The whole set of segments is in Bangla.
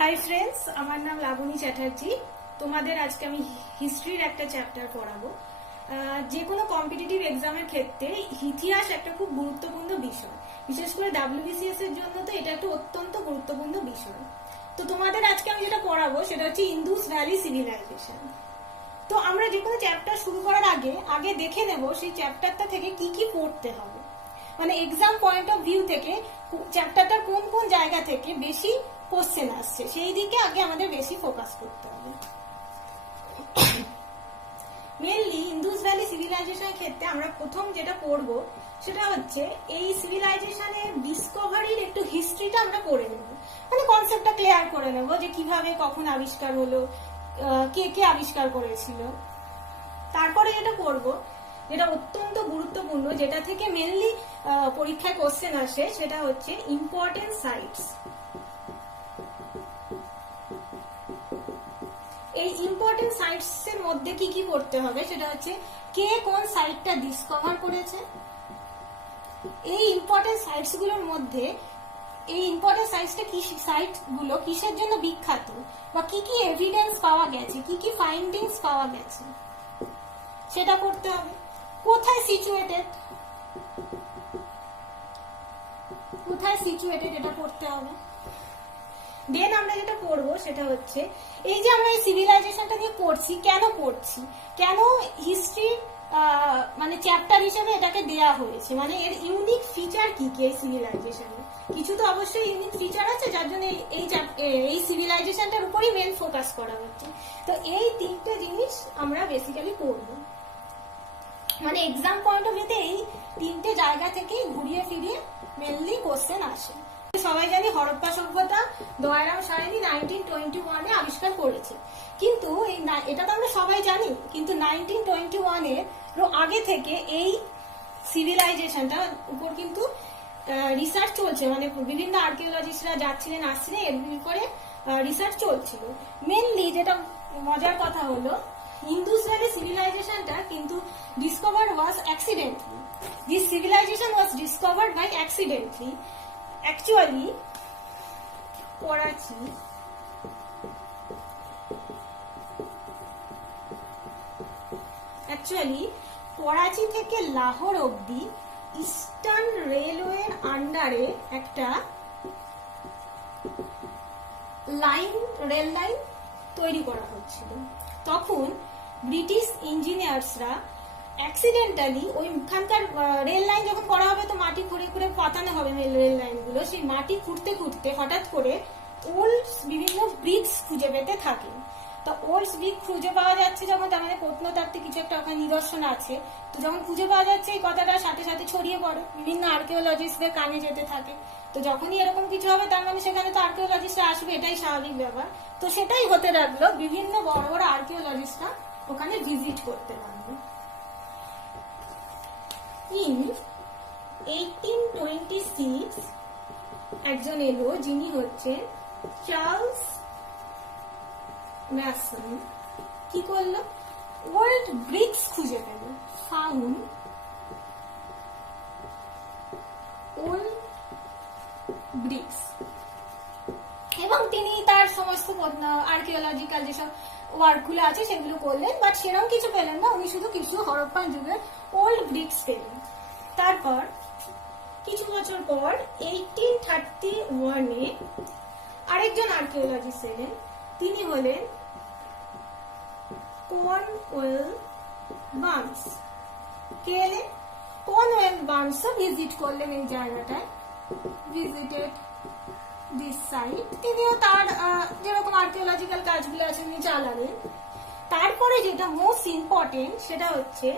হাই ফ্রেন্ডস, আমার নাম লাবণী চ্যাটার্জি। তোমাদের আজকে আমি হিস্ট্রির একটা চ্যাপ্টার পড়াবো। যে কোনো কম্পিটিটিভ এক্সামের ক্ষেত্রে ইতিহাস একটা খুব গুরুত্বপূর্ণ বিষয়, বিশেষ করে ডাব্লিউবিসিএস এর জন্য তো এটা একটা অত্যন্ত গুরুত্বপূর্ণ বিষয়। তো তোমাদের আজকে আমি যেটা পড়াবো সেটা হচ্ছে ইন্দুস ভ্যালি সিভিলাইজেশন। তো আমরা যে কোনো চ্যাপ্টার শুরু করার আগে দেখে নেব সেই চ্যাপ্টারটা থেকে কি কি পড়তে হবে, মানে এক্সাম পয়েন্ট অফ ভিউ থেকে চ্যাপ্টারটার কোন কোন জায়গা থেকে বেশি কোশ্চেন আসছে সেই দিকে আগে আমাদের বেশি ফোকাস করতে হবে। মেনলি ইন্দুস ভ্যালি সিভিলাইজেশনের ক্ষেত্রে আমরা প্রথম যেটা পড়ব সেটা হচ্ছে এই সিভিলাইজেশনের ডিসকভারির একটু হিস্ট্রিটা আমরা পড়ে নেব, মানে কনসেপ্টটা ক্লিয়ার করে নেব যে কিভাবে কখন আবিষ্কার হলো, কে কে আবিষ্কার করেছিল। তারপরে যেটা পড়ব যেটা অত্যন্ত গুরুত্বপূর্ণ, যেটা থেকে মেনলি পরীক্ষায় কোশ্চেন আসে, সেটা হচ্ছে ইম্পর্টেন্ট সাইটস। এই ইম্পর্টেন্ট সাইটস এর মধ্যে কি কি করতে হবে সেটা হচ্ছে কে কোন সাইটটা ডিসকভার করেছে, এই ইম্পর্টেন্ট সাইটস গুলোর মধ্যে এই ইম্পর্টেন্ট সাইট গুলো কিসের জন্য বিখ্যাত, বা কি কি এভিডেন্স পাওয়া গেছে, কি কি ফাইন্ডিংস পাওয়া গেছে সেটা করতে হবে। কোথায় সিচুয়েটেড এটা করতে হবে। দেন আমরা যেটা পড়বো সেটা হচ্ছে এই যে আমরা এই সিভিলাইজেশনটা নিয়ে পড়ছি, কেন হিস্ট্রি মানে চ্যাপ্টার হিসেবে এটাকে দেয়া হয়েছে, মানে এর ইউনিক ফিচার কি কি এই সিভিলাইজেশনে। কিছু তো অবশ্যই ইউনিক ফিচার আছে যার জন্য এই সিভিলাইজেশনটার উপরই মেন ফোকাস করা হচ্ছে। তো এই তিনটে জিনিস আমরা বেসিক্যালি পড়বো, মানে এক্সাম পয়েন্ট অফ ভিউতে এই তিনটে জায়গা থেকেই ঘুরিয়ে ফিরিয়ে মেনলি কোশ্চেন আসে। সবাই জানি হরপ্পা সভ্যতা দয়ারাম সায়নী 1921 আবিষ্কার করেছে, কিন্তু এটা তো আমরা সবাই জানি, কিন্তু 1921 এর আগে থেকে এই সিভিলাইজেশনটার উপর কিন্তু রিসার্চ চলছে, মানে বিভিন্ন আর্কিওলজিস্টরা যাচ্ছিলেন আসছিলেন, এর উপরে রিসার্চ চলছিল। মেনলি যেটা মজার কথা হলো ইন্দুস ভ্যালি সিভিলাইজেশনটা কিন্তু discovered was accidentally. This civilization was discovered by accidentally. Actually, Karachi থেকে লাহোর অব্দি ইস্টার্ন রেলওয়ের আন্ডারে একটা রেল লাইন তৈরি করা হচ্ছিল। তখন ব্রিটিশ ইঞ্জিনিয়ার্সরা অ্যাক্সিডেন্টালি ওইখানকার রেল লাইন যখন করা হবে তো মাটি খুঁড়ে খুঁড়ে পাতানো হবে রেল লাইন গুলো, সেই মাটি খুঁড়তে খুঁড়তে হঠাৎ করে ওল্ড বিভিন্ন ব্রিক্স খুঁজে পেতে থাকে। তো ওল্ড ব্রিক খুঁজে পাওয়া যাচ্ছে যখন, তার মানে প্রত্নতাত্ত্বিক কিছু একটা ওখানে নিদর্শন আছে, তো যখন খুঁজে পাওয়া যাচ্ছে এই কথাটা সাথে সাথে ছড়িয়ে পড়ে, বিভিন্ন আর্কিওলজিস্টদের কানে যেতে থাকে। তো যখনই এরকম কিছু হবে তার মানে সেখানে তো আর্কিওলজিস্টরা আসবে, এটাই স্বাভাবিক ব্যাপার। তো সেটাই হতে লাগলো, বিভিন্ন বড় বড় আর্কিওলজিস্টরা ওখানে ভিজিট করতে লাগলো। In 1826 একজন এলো যিনি হচ্ছে চার্লস ম্যাসন। কি করলো? ওল্ড ব্রিক্স খুঁজে পেল, ফাউন্ড ওল্ড ব্রিক্স, এবং তিনি তার সমস্ত আর্কিওলজিক্যাল যেসব ওয়ার্কগুলো আছে সেগুলো করলেন, বাট সেরকম কিছু পেলেন না, উনি শুধু কিছু হরপ্পান যুগের ওল্ড ব্রিক্স পেলেন। তারপর কিছু বছর পর 1831 আরেকজন আর্কিওলজিস্ট এলেন, তিনি হলেন কর্নওয়েল বার্নস। কে এলেন? কর্নওয়েল বার্নসও ভিজিট করলেন এই জায়গাটায়, ভিজিটেড দিস সাইট। তিনিও তার যেরকম আর্কিওলজিক্যাল কাজগুলো আছে উনি চালালেন। তারপরে যেটা মোস্ট ইম্পর্টেন্ট সেটা হচ্ছে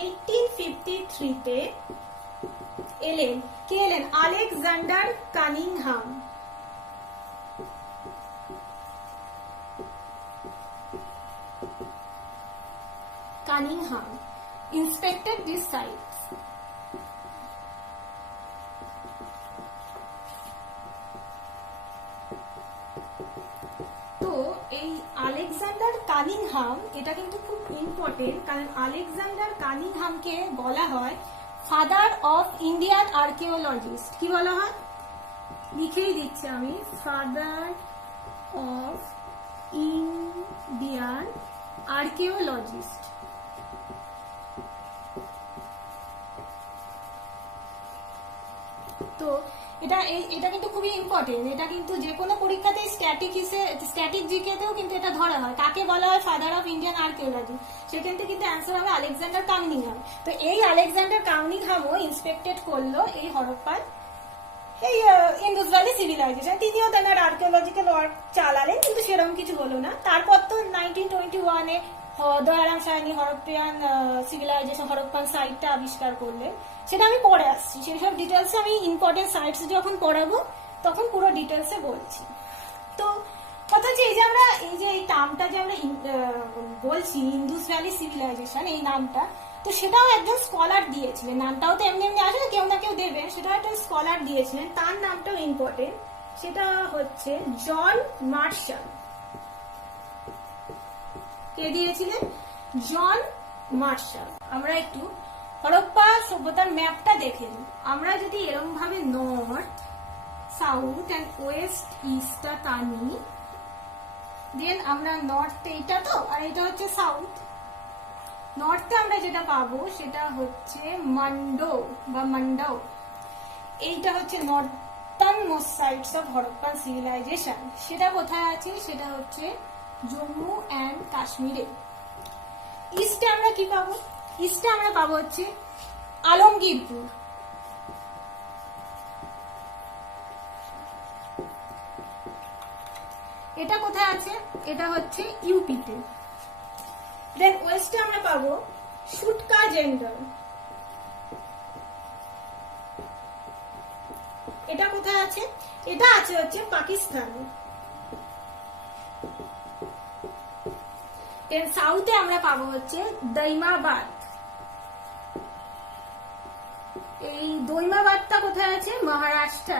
1853-তে এলেন, কে এলেন? Alexander Cunningham. inspected these sites. তো এই আলেকজান্ডার কানিংহাম এটা কিন্তু খুব ইম্পর্টেন্ট, কারণ আলেকজান্ডার কানিংহামকে বলা হয় ফাদার অফ ইন্ডিয়ান আর্কিওলজিস্ট। কি বলা হয়? লিখেই দিচ্ছি আমি, ফাদার of Indian archaeologist। তো এটা কিন্তু খুবই ইম্পর্টেন্ট, এটা কিন্তু যে কোনো পরীক্ষাতে স্ট্যাটিক জিকেতেও কিন্তু এটা ধরা হয়। কাকে বলা হয় ফাদার অফ ইন্ডিয়ান আর্কিওলজি? সেখান থেকে কিন্তু অ্যান্সার হবে আলেকজান্ডার কাউনিংহাম। তো এই আলেকজান্ডার কাউনিংহামও ইন্সপেক্টেড করলো এই হরপ্পার এই ইন্দুস ভ্যালি সিভিলাইজেশন। তিনিও তেনার আর্কিওলজিক্যাল ওয়ার্ক চালালেন, কিন্তু সেরকম কিছু হলো না। তারপর তো 1921-এ Dayaram Sahani Harappan civilisation, Harappan সাইটটা আবিষ্কার করলেন। সেটা আমি পরে আসছি, সেই সব ডিটেলস আমি ইম্পর্টেন্ট সাইটস যখন পড়াবো তখন পুরো ডিটেলসে বলছি। তো কথা হচ্ছে এই টার্মটা যে আমরা বলছি ইন্দুস ভ্যালি সিভিলাইজেশন, এই নামটা তো সেটাও একজন স্কলার দিয়েছিলেন। নামটাও তো এমনি এমনি আসে না, কেউ না কেউ দেবে, সেটাও একটা স্কলার দিয়েছিলেন। তার নামটাও ইম্পর্টেন্ট, সেটা হচ্ছে জন মার্শাল। কে দিয়েছিলেন? John Marshall. আমরা একটু হরপ্পা সভ্যতার ম্যাপটা দেখে নিই। আমরা যদি এরকম ভাবে নর্থ, সাউথ অ্যান্ড ওয়েস্ট, ইস্টটা টানি, দেন আমরা নর্থ এইটা তো, আর এটা হচ্ছে সাউথ। নর্থে আমরা যেটা পাবো সেটা হচ্ছে মান্ডো বা মান্ডাও। এইটা হচ্ছে northernmost sites of Harappan civilization. সেটা কোথায় আছে? সেটা হচ্ছে জম্মু অ্যান্ড কাশ্মীরে। ইস্টে আমরা কি পাবো? ইস্টে আমরা পাবো হচ্ছে আলমগীরপুর। এটা কোথায় আছে? এটা হচ্ছে ইউপিতে। দেন ওয়েস্টে আমরা পাবো সুটকা জেন্ডার। এটা কোথায় আছে? এটা আছে হচ্ছে পাকিস্তানে। দেন সাউথে আমরা পাবো হচ্ছে দৈমাবাদ। এই দৈমাবাদটা কোথায় আছে? মহারাষ্ট্র।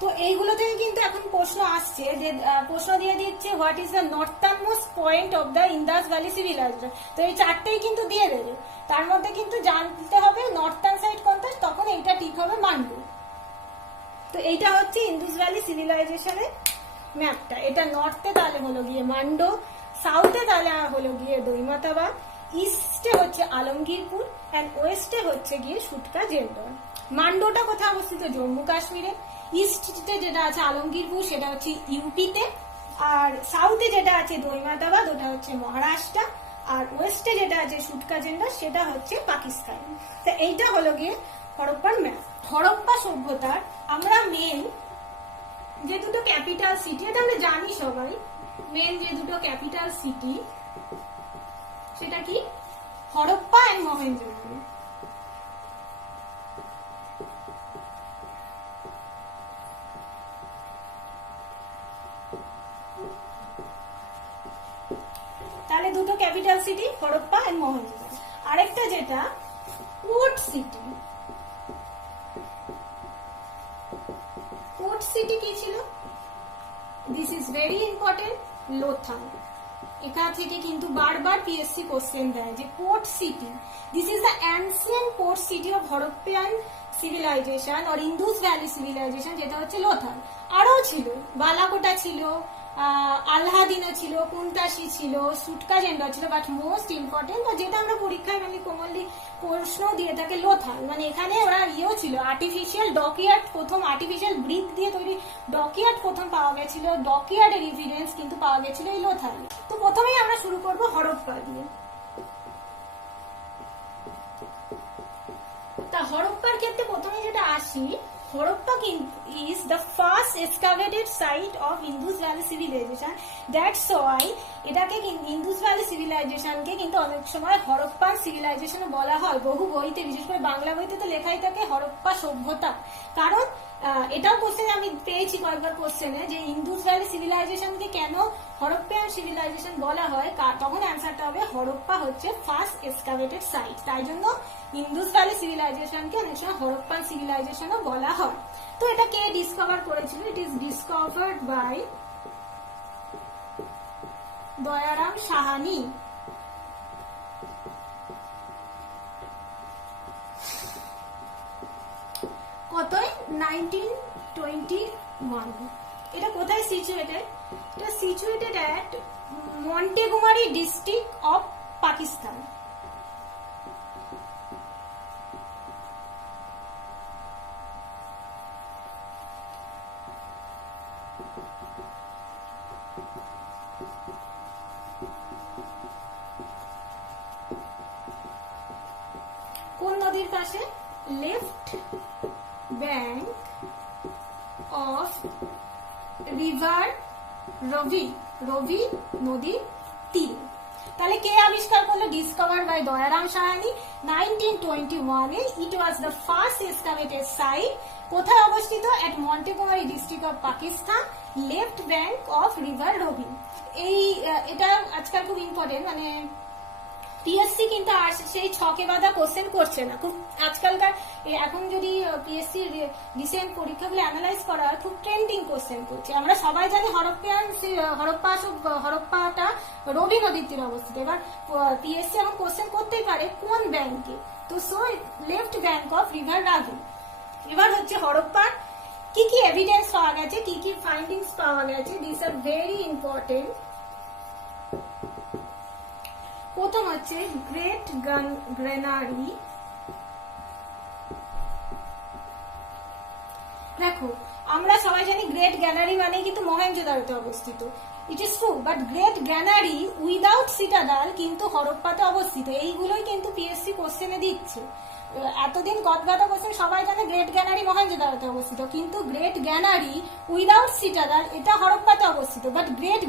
তো এইগুলো থেকে কিন্তু এখন প্রশ্ন আসছে, যে প্রশ্ন দিয়ে দিচ্ছে what is the northernmost point of the Indus valley civilization. তো এই চারটেই কিন্তু দিয়ে দেবে, তার মধ্যে কিন্তু জানতে হবে নর্থার্ন সাইড কোনটা, তখন এইটা ঠিক হবে মান্ডু। তো এইটা হচ্ছে ইন্দুস ভ্যালি সিভিলাইজেশনের ম্যাপটা। এটা নর্থে তাহলে হলো গিয়ে মান্ডো, সাউথে তাহলে হলো গিয়ে দৈমাতাবাদ, ইস্টে হচ্ছে আলমগীরপুর, অ্যান্ড ওয়েস্টে হচ্ছে গিয়ে সুটকা জেন্ডর। মান্ডোটা কোথায় অবস্থিত? জম্মু কাশ্মীরে। ইস্টে যেটা আছে আলমগীরপুর, সেটা হচ্ছে ইউপিতে। আর সাউথে যেটা আছে দৈমাতাবাদ, ওটা হচ্ছে মহারাষ্ট্র। আর ওয়েস্টে যেটা আছে সুটকা জেন্ডর, সেটা হচ্ছে পাকিস্তান। তো এইটা হলো গিয়ে হরপ্পার ম্যাপ। হরপ্পা সভ্যতার আমরা মেন যে দুটো ক্যাপিটাল সিটি, এটা আমরা জানি সবাই, মেন যে দুটো ক্যাপিটাল সিটি সেটা কি? হরপ্পা এন্ড মহেঞ্জোদারো। তাহলে দুটো capital city Harappa and Mohenjodaro. আরেকটা যেটা পোর্ট সিটি। পোর্ট সিটি কি ছিল? This is very important, Lothal. এখান থেকে কিন্তু বারবার পিএসসি কোশ্চেন দেয় যে port city, this is the ancient port city of Harappan civilization or Indus valley civilization, যেটা হচ্ছে লোথাল। আরও ছিল, বালাকোটা ছিল, আল্লাহাদিনা ছিল, কুন্তাসি ছিল, সুটকা জেন্ডার ছিল, বাট মোস্ট ইম্পর্টেন্ট যেটা আমরা পরীক্ষায় মানে কমনলি প্রশ্ন দিয়ে থাকে লোথাল। মানে এখানে ওরা ইয়েও ছিল, আর্টিফিশিয়াল ডকইয়ার্ড, প্রথম আর্টিফিশিয়াল ব্রিক দিয়ে তৈরি ডকইয়ার্ড প্রথম পাওয়া গেছিল, ডকইয়ার্ডের এভিডেন্স কিন্তু পাওয়া গেছিল এই লোথাল। তো প্রথমেই আমরা শুরু করবো হরপ্পা দিয়ে। তা হরপ্পার ক্ষেত্রে প্রথমে যেটা আসি, Harappa is the first excavated site of Indus Valley Civilization. That's why এটাকে ইন্দুস ভ্যালি সিভিলাইজেশনকে কিন্তু অনেক সময় হরপ্পান সিভিলাইজেশন বলা হয়। বহু বইতে, বিশেষ করে বাংলা বইতে তো লেখাই থাকে হরপ্পা সভ্যতা। কারণ এটাও কোশ্চেন আমি পেয়েছি কয়েকবার কোশ্চেনে, যে ইন্দুস ভ্যালি সিভিলাইজেশনকে কেন হরপ্পান সিভিলাইজেশন বলা হয়, তখন অ্যান্সারটা হবে হরপ্পা হচ্ছে ফার্স্ট এক্সকাভেটেড সাইট। তাই জন্য ইন্দুস ভ্যালি সিভিলাইজেশনকে অনেক সময় হরপ্পান সিভিলাইজেশনও বলা হয়। তো এটা কে ডিসকভার করেছিল? It is discovered by Dayaram Sahni. কতই 1921। এটা কোথায় সিচুয়েটেড? এটা situated at Montgomery district of Pakistan. কোন নদীর পাশে? Left bank of river Ravi, Ravi নদীর তীরে। তাহলে কে আবিষ্কার করলো? ডিসকভার বাই দয়ারাম সাহানি 1921 এ। It was the first excavated site. কোথায় অবস্থিত? At Montgomery district of Pakistan, left bank of river Ravi. এটা আজকাল খুব ইম্পর্টেন্ট, মানে পিএসসি কিন্তু আর সেই ছকে বাঁধা কোশ্চেন করছে না খুব আজকালকার। এখন যদি পিএসসি রিসেন্ট পরীক্ষাগুলো অ্যানালাইজ করা হয়, খুব ট্রেন্ডিং কোশ্চেন করছে। আমরা সবাই জানি হরপ্পাটা রবি নদীর তীরে অবস্থিত। এবার পিএসসি এখন কোশ্চেন করতেই পারে কোন ব্যাংকে, তো so left bank of river Ravi. এবার হচ্ছে হরপ্পার কি কি এভিডেন্স পাওয়া গেছে, কি কি ফাইন্ডিংস পাওয়া গেছে, দিস আর ভেরি ইম্পর্টেন্ট। প্রথম হচ্ছে গ্রেট গ্রেনারি। দেখো আমরা সবাই জানি গ্রেট গ্যানারি মানে কিন্তু মহেঞ্জোদারোতে অবস্থিত। It is true, but great granary without citadel কিন্তু হরপ্পাতে অবস্থিত। এইগুলোই কিন্তু পিএসসি কোশ্চেনে দিচ্ছে। এতদিন গদগাদা কোশ্চেন সবাই জানে গ্রেট গ্যানারি মহেঞ্জোদারোতে অবস্থিত, কিন্তু গ্রেট গ্যানারি উইদাউট সিটাডাল এটা হরপ্পাতে অবস্থিত। বাট গ্রেট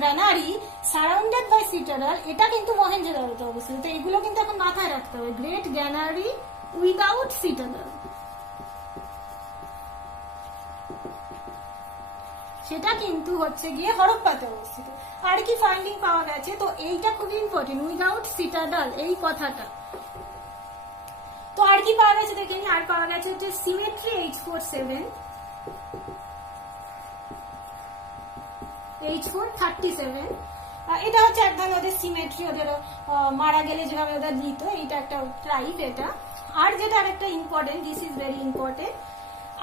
গ্যানারি সারাউন্ডেড বাই সিটাডাল এটা কিন্তু মহেঞ্জোদারোতে অবস্থিত। তো এগুলো কিন্তু এখন মাথায় রাখতে হবে। গ্রেট গ্যানারি উইদাউট সিটাডাল সেটা কিন্তু হচ্ছে গিয়ে হরপ্পাতে অবস্থিত। আর কি ফাইন্ডিং পাওয়া গেছে? তো এইটা খুবই ইম্পর্টেন্ট, উইদাউট সিটাডাল এই কথাটা। তো আর কি পাওয়া গেছে দেখে নি। আর পাওয়া গেছে হচ্ছে সিমেট্রি H47, H437। এটা হচ্ছে এক ধরনের ওদের সিমেট্রি, ওদের মারা গেলে যেভাবে ওদের দিত, এইটা একটা ট্রাইব এটা। আর যেটা আরেকটা important, this is very important,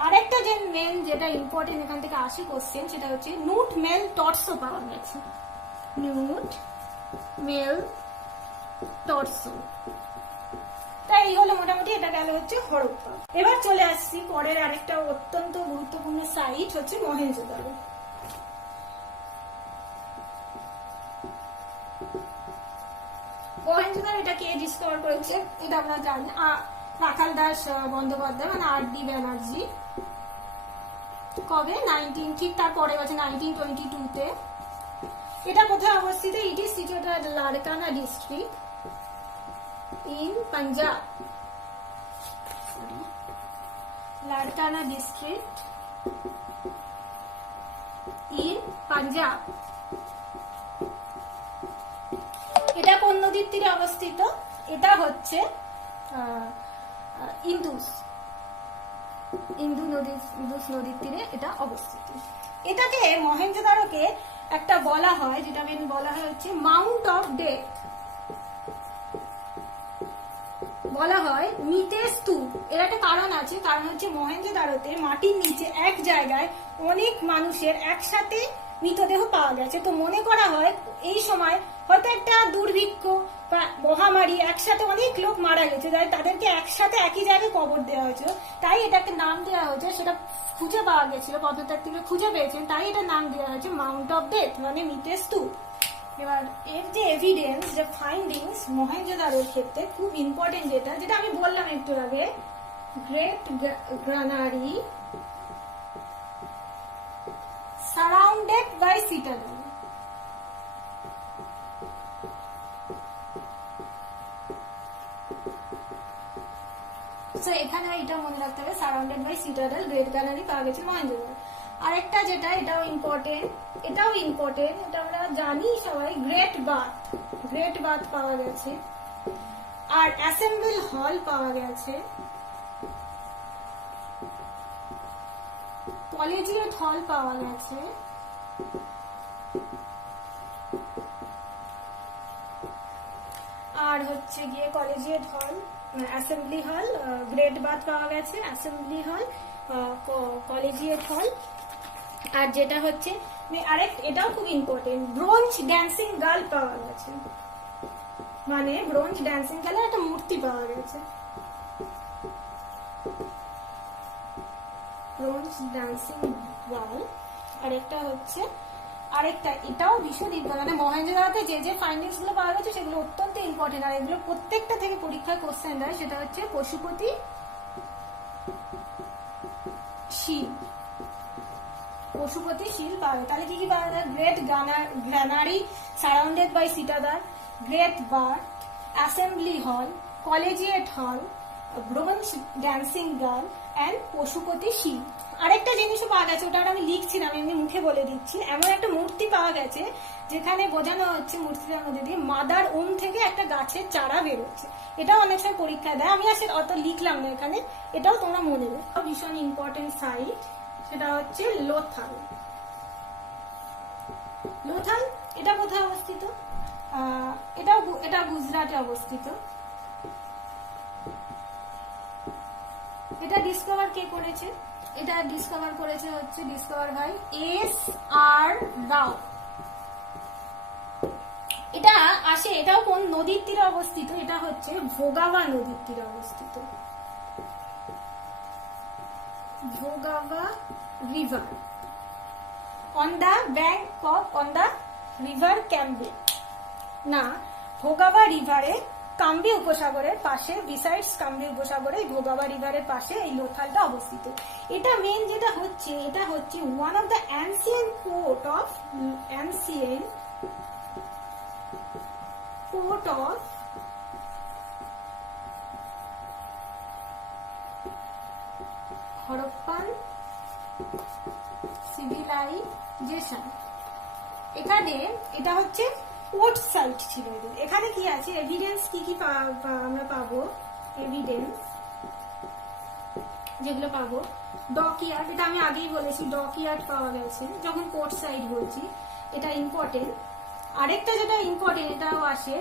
আরেকটা যে মেন যেটা ইম্পর্টেন্ট এখান থেকে আসে কোশ্চেন, সেটা হচ্ছে নুট মেল টর্সো পাওয়া গেছে। নুট মেল টর্সো। তাই এই হলো মোটামুটি, এটা গেল হচ্ছে হরপ্পা। এবার চলে আসছি পরের আরেকটা অত্যন্ত গুরুত্বপূর্ণ সাইট হচ্ছে মহেঞ্জোদারো। মহেঞ্জোদারো এটা কে ডিসকভার করেছে? এটা আমরা জানি রাখাল দাস বন্দ্যোপাধ্যায়, মানে R.D. ব্যানার্জি। কবে? ঠিক তার পরে বছর 1922 তে। এটা কোথায় অবস্থিত? It is situated Larkana district in Punjab. Larkana district in Punjab. এটা কোন নদীর তীরে অবস্থিত? এটা হচ্ছে ইন্দুস নদীর তীরে এটা অবস্থিত। এটাকে মহেঞ্জোদারোকে একটা বলা হয়, যেটা বলা হয় হচ্ছে মাউন্ট অফ ডেথ, বলা হয় মৃতের স্তূপ। এর একটা কারণ আছে, কারণ হচ্ছে মহেঞ্জোদারোতে মাটির নিচে এক জায়গায় অনেক মানুষের একসাথে মৃতদেহ পাওয়া গেছে। তো মনে করা হয় এই সময় হয়তো একটা দুর্ভিক্ষ বা মহামারী, একসাথে অনেক লোক মারা গেছে, তাই তাদেরকে একসাথে একই জায়গায় কবর দেওয়া হয়েছিল, তাই এটাকে নাম দেওয়া হয়েছে। সেটা খুঁজে পাওয়া গেছিল, প্রত্নতাত্ত্বিকরা খুঁজে পেয়েছেন, তাই এটা নাম দেওয়া হয়েছে মাউন্ট অফ ডেথ, মানে মৃতের স্তূপ। এবার এর যে এভিডেন্স, যে ফাইন্ডিংস মহেঞ্জোদারোর ক্ষেত্রে খুব ইম্পর্টেন্ট, যেটা আমি বললাম একটু আগে, great granary surrounded by citadel. এখানে এটা মনে রাখতে হবে, surrounded by citadel, great granary পাওয়া গেছে মহেঞ্জোদারো। আরেকটা যেটা, এটাও ইম্পর্টেন্ট, এটা আমরা জানি সবাই, গ্রেট বাথ পাওয়া গেছে। আর অ্যাসেম্বল হল পাওয়া গেছে, কলেজিয়েট হল পাওয়া গেছে, আর হচ্ছে গিয়ে কলেজিয়েট হল অ্যাসেম্বলি হল, গ্রেট বাথ পাওয়া গেছে, অ্যাসেম্বলি হল, কলেজিয়েট হল, আর যেটা হচ্ছে এটাও খুব ইম্পর্টেন্ট, ব্রোঞ্জ ড্যান্সিং গার্ল পাওয়া গেছে, মানে ব্রোঞ্জ ড্যান্সিং গার্লের একটা মূর্তি পাওয়া গেছে, ব্রোঞ্জ ড্যান্সিং গার্ল। আরেকটা এটাও ভীষণ ইম্পর্টেন্ট, মানে মহেঞ্জোদারোতে যে যে ফাইন্ডিংস গুলো পাওয়া গেছে সেগুলো অত্যন্ত ইম্পর্টেন্ট, আর এগুলো প্রত্যেকটা থেকে পরীক্ষায় কোশ্চেন দেয়। সেটা হচ্ছে পশুপতি শিল, পশুপতি শিল পাওয়া যায়। তাহলে কি কি পাওয়া যায়? Great granary surrounded by citadel, great bath, assembly hall, collegiate hall, bronze dancing girl and Pashupati seal. আরেকটা জিনিসও পাওয়া গেছে, ওটা আমি লিখছিলাম, এমনি মুখে বলে দিচ্ছি। এমন একটা মূর্তি পাওয়া গেছে যেখানে বোঝানো হচ্ছে মূর্তিটার মধ্যে দিয়ে মাদার ওম থেকে একটা গাছের চারা বেরোচ্ছে। এটাও অনেক সময় পরীক্ষা দেয়, আমি আসলে অত লিখলাম না এখানে, এটাও তোমরা মনে রাখো। ভীষণ ইম্পর্টেন্ট সাইট সেটা হচ্ছে লোথাল। লোথাল এটা কোথায় অবস্থিত? এটা গুজরাটে অবস্থিত। এটা ডিসকভার কে করেছে? এটা ডিসকভার করেছে হচ্ছে ডিসকভার বাই S.R. রাও। এটা এটাও কোন নদীর তীরে অবস্থিত? এটা হচ্ছে ভোগাভা নদীর তীরে অবস্থিত, ভোগাভা river on the river Cambay, না ভোগাভা রিভারে কাম্বি উপসাগরের পাশে, বিসাইডস কাম্বি উপসাগরে ভোগাভা রিভারের পাশে এই লোথালটা অবস্থিত। এটা মেন যেটা হচ্ছে, এটা হচ্ছে one of the ancient port of Harappan civilization. এখানে এটা হচ্ছে পোর্ট সাইট ছিল এদের। এখানে কি আছে এভিডেন্স, কি কি আমরা পাবো এভিডেন্স যেগুলো পাবো? ডকইয়ার্ড, এটা আমি আগেই বলেছি, ডকইয়ার্ড পাওয়া গেছে যখন পোর্ট সাইট বলছি, এটা ইম্পর্টেন্ট। আরেকটা যেটা ইম্পর্টেন্ট এটাও আসে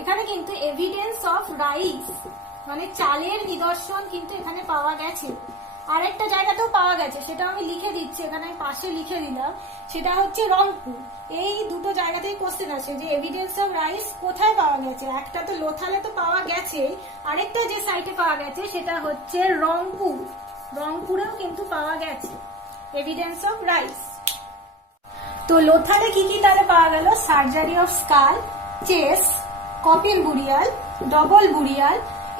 এখানে, কিন্তু এভিডেন্স অফ রাইস মানে চালের নিদর্শন কিন্তু এখানে পাওয়া গেছে। আরেকটা জায়গাতেও পাওয়া গেছে, সেটা আমি লিখে দিচ্ছি এখানে, আমি পাশে লিখে দিলাম, সেটা হচ্ছে রংপুর। এই দুটো জায়গাতেই কোশ্চেন আছে যে এভিডেন্স অফ রাইস কোথায় পাওয়া গেছে। একটা তো লোথালে তো পাওয়া গেছে, আরেকটা যে সাইটে পাওয়া গেছে সেটা হচ্ছে রংপুর, রংপুরেও কিন্তু পাওয়া গেছে এভিডেন্স অফ রাইস। তো লোথালে কি কি তাহলে পাওয়া গেল? Surgery of skull, chess, couple burial, double burial,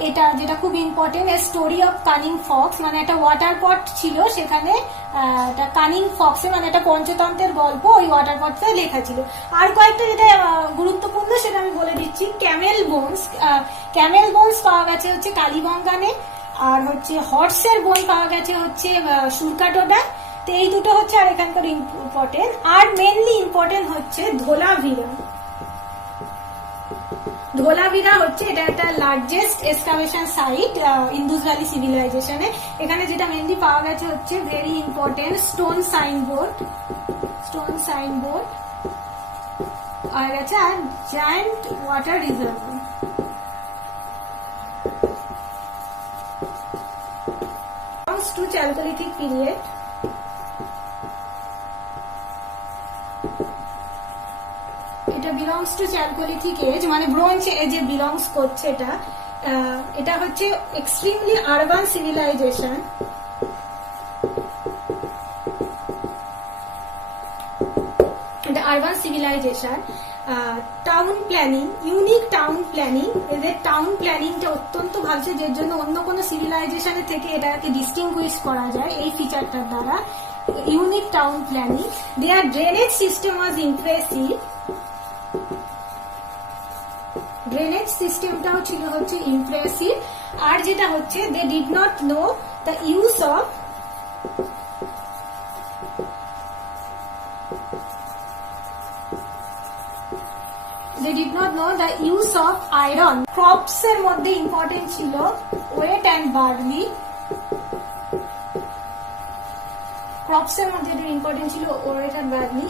এটা যেটা খুব important story of cunning fox, মানে একটা ওয়াটার পট ছিল সেখানে, কানিং ফক্সে মানে একটা পঞ্চতন্ত্রের গল্প ওই ওয়াটার পটে লেখা ছিল। আর কয়েকটা যেটা গুরুত্বপূর্ণ সেটা আমি বলে দিচ্ছি। ক্যামেল বোনস পাওয়া গেছে হচ্ছে কালীবঙ্গানে, আর হচ্ছে হর্সের বোন পাওয়া গেছে হচ্ছে সুরকাটোডা। তো এই দুটো হচ্ছে আর এখানকার ইম্পর্টেন্ট। আর মেনলি ইম্পর্টেন্ট হচ্ছে ধোলাভিরা হচ্ছে এটা একটা largest excavation site Indus valley সিভিলাইজেশনে। এখানে যেটা মেনলি পাওয়া গেছে হচ্ছে ভেরি ইম্পর্টেন্ট স্টোন সাইনবোর্ড পাওয়া গেছে, আর giant water reservoir. To chalcolithic period, এটা বিলংস টু চ্যালকোলিথিক এজ, মানে ব্রোঞ্জ এজে বিলংস করছে এটা। এটা হচ্ছে এক্সট্রিমলি আরবান সিভিলাইজেশন। এটা urban civilization. Town planning, unique town planning, এদের টাউন প্ল্যানিংটা অত্যন্ত ভালো, যার জন্য অন্য কোনো সিভিলাইজেশনের থেকে এটাকে ডিস্টিংগুইশ করা যায় এই ফিচারটার দ্বারা। Unique town planning. Their drainage system was impressive, drainage সিস্টেমটাও ছিল হচ্ছে ইমপ্রেসিভ। আর যেটা হচ্ছে they did not know the use of iron. Crops এর মধ্যে ইম্পর্টেন্ট ছিল ওয়েট অ্যান্ড বার্লি, ক্রপস এর মধ্যে ইম্পর্টেন্ট ছিল ওয়েট অ্যান্ড বার্লি।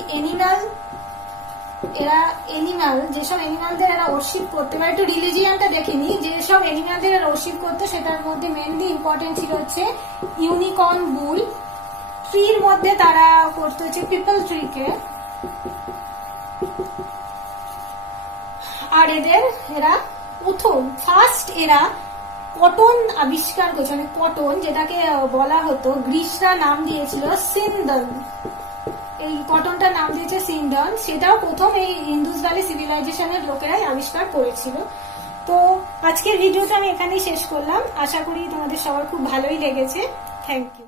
এরা এনিম্যাল, যেসব এনিম্যালদের এরা ওরশিপ করতে, এবার একটু রিলিজিয়ানটা দেখিনি, যেসব এনিম্যালদের এরা ওরশিপ করতো সেটার মধ্যে মেনলি ইম্পর্টেন্ট ছিল হচ্ছে ইউনিকর্ন, বুল। ট্রির মধ্যে তারা করতো হচ্ছে পিপল ট্রিকে। আর এরা প্রথম ফার্স্ট এরা কটন আবিষ্কার করছে, মানে কটন যেটাকে বলা হতো, গ্রিসরা নাম দিয়েছিল সিন্দন, এই কটনটার নাম দিয়েছে সিন্দন। সেটাও প্রথম এই ইন্দুস ভ্যালি সিভিলাইজেশনের লোকেরাই আবিষ্কার করেছিল। তো আজকের ভিডিওটা আমি এখানেই শেষ করলাম, আশা করি তোমাদের সবার খুব ভালোই লেগেছে। Thank you.